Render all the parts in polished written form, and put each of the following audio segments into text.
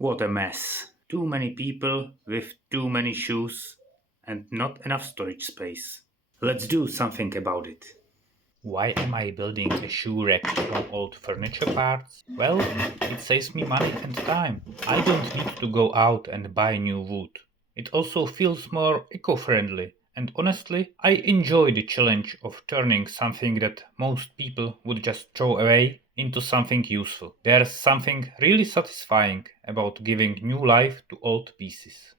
What a mess. Too many people with too many shoes and not enough storage space. Let's do something about it. Why am I building a shoe rack from old furniture parts? Well, it saves me money and time. I don't need to go out and buy new wood. It also feels more eco-friendly, and honestly, I enjoy the challenge of turning something that most people would just throw away into something useful. There's something really satisfying about giving new life to old pieces.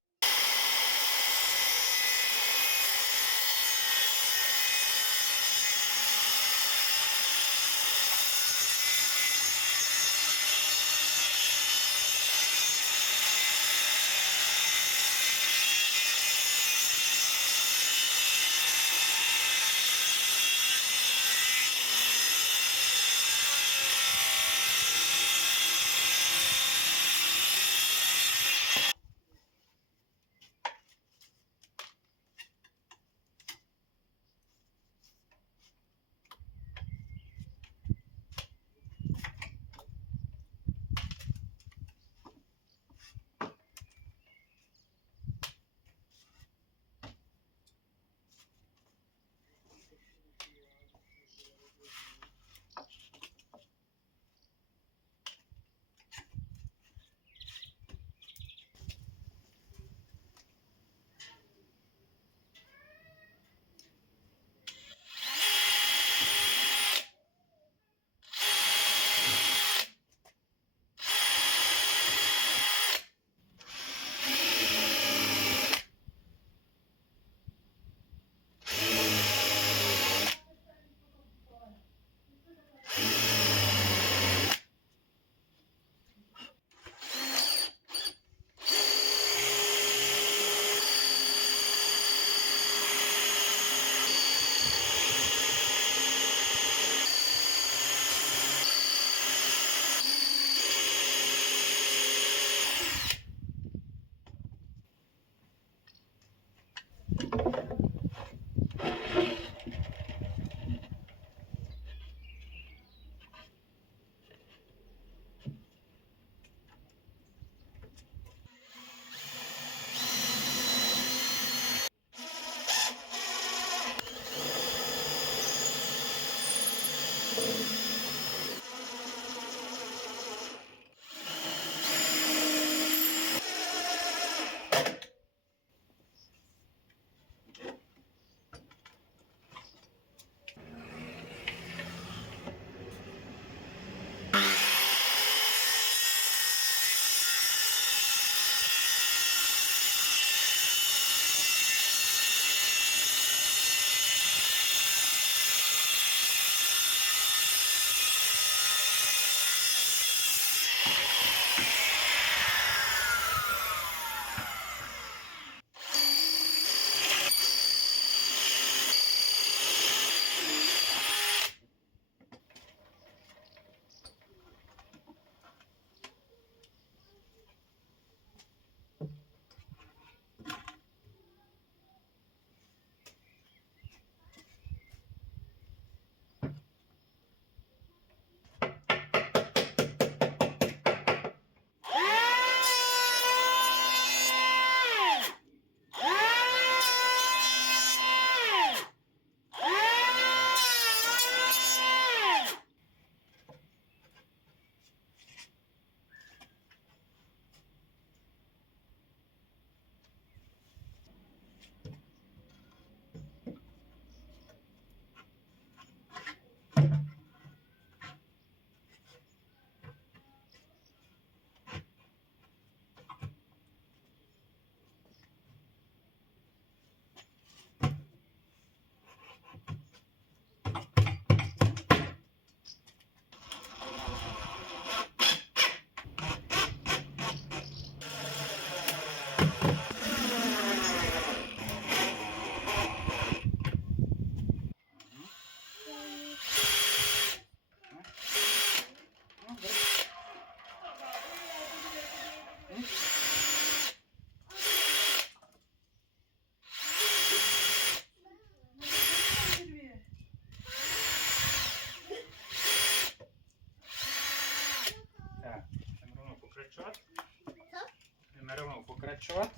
pokračovat.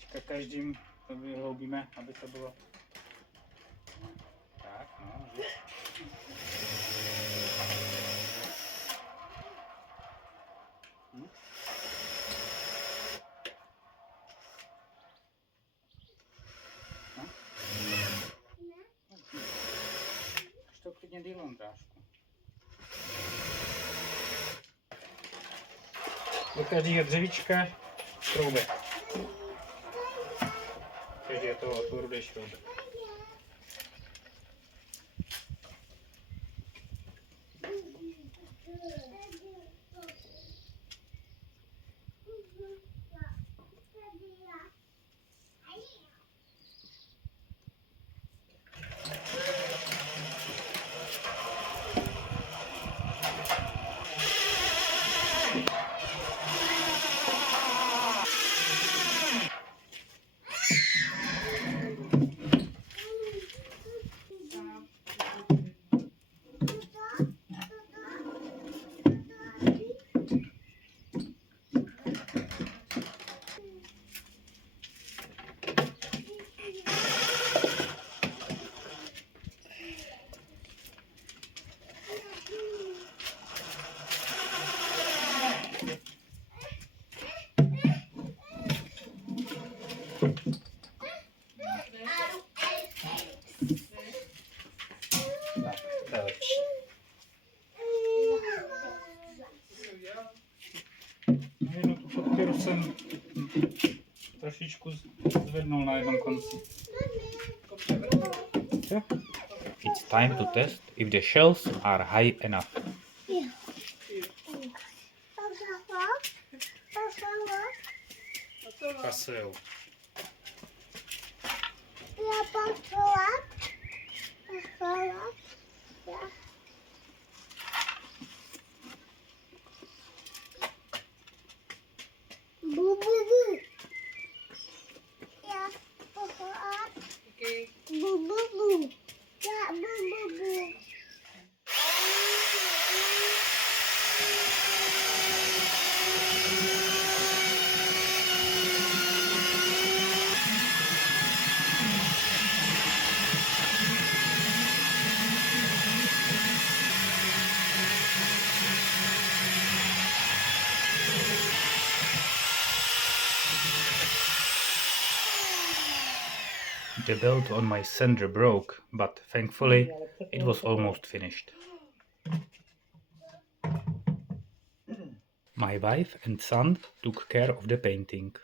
Teďka každým to vyhloubíme, aby to bylo tak, no, můžu. No. Už to klidně dílem trošku. Do každého dřevíčka šroubek. Takže je to rudý šroubek. Jednu tu podpěru jsem trošičku zvednul na jednom konci. It's time to test if the shells are high enough. Pasujou. The belt on my sander broke, but thankfully it was almost finished. My wife and son took care of the painting.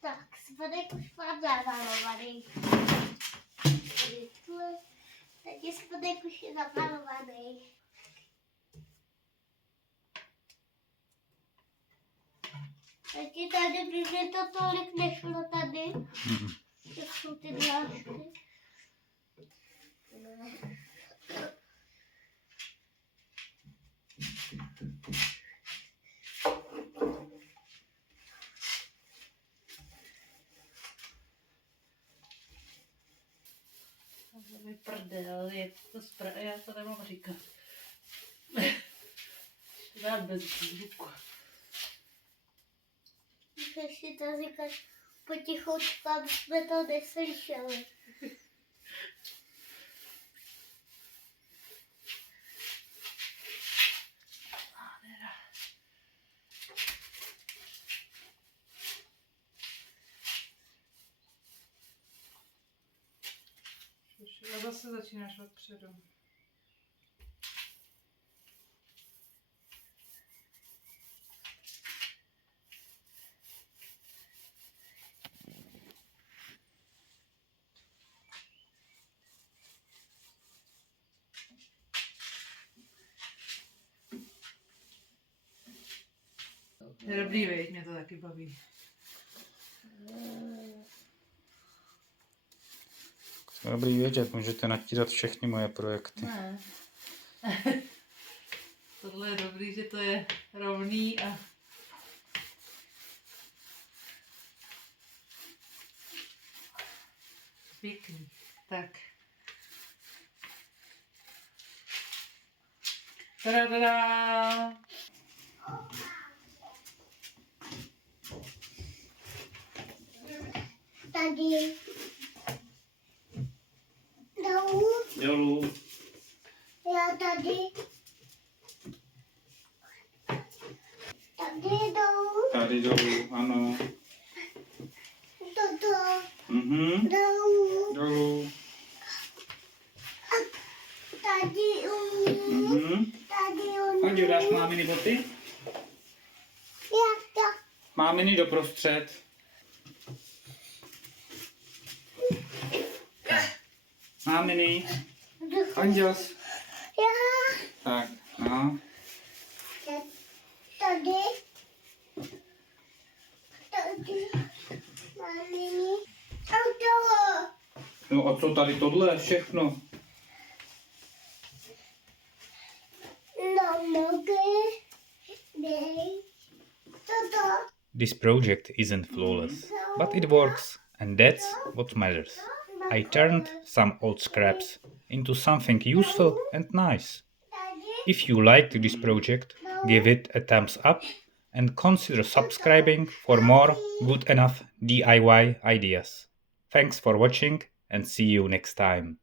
Tak, spodek už mám zamalovaný. Takže spodek už je zamalovaný. Takže tady by mě to tolik nešlo tady. Jak jsou ty dlášky. Prdel, je to já to nemám říkat. Dát bez zvuku. Můžeš si to říkat potichoučku, aby jsme to neslyšeli. A zase začínáš odpředu. Je dobrý, veď, mě to taky baví. To je dobrý vědět, můžete natírat všechny moje projekty. Ne. Tohle je dobrý, že to je rovný a pěkný. Tak. Tadadá! Tady. Dolů. Dolů. Já tady. Tady dolů. Tady dolů, ano. Toto. Dolů. Dolů. Tady umí. Tady umí. Honďo, dáš máminy boty? Jak to? Máminy doprostřed. Máminy. Honďos. Já. Tak, no. Tady. Tady. Mamini. Auto. No a co tady tohle všechno? No nogy. Dej. Toto. This project isn't flawless, but it works, and that's what matters. I turned some old scraps into something useful and nice. Tady. If you liked this project, give it a thumbs up and consider subscribing for more good enough DIY ideas. Thanks for watching and see you next time.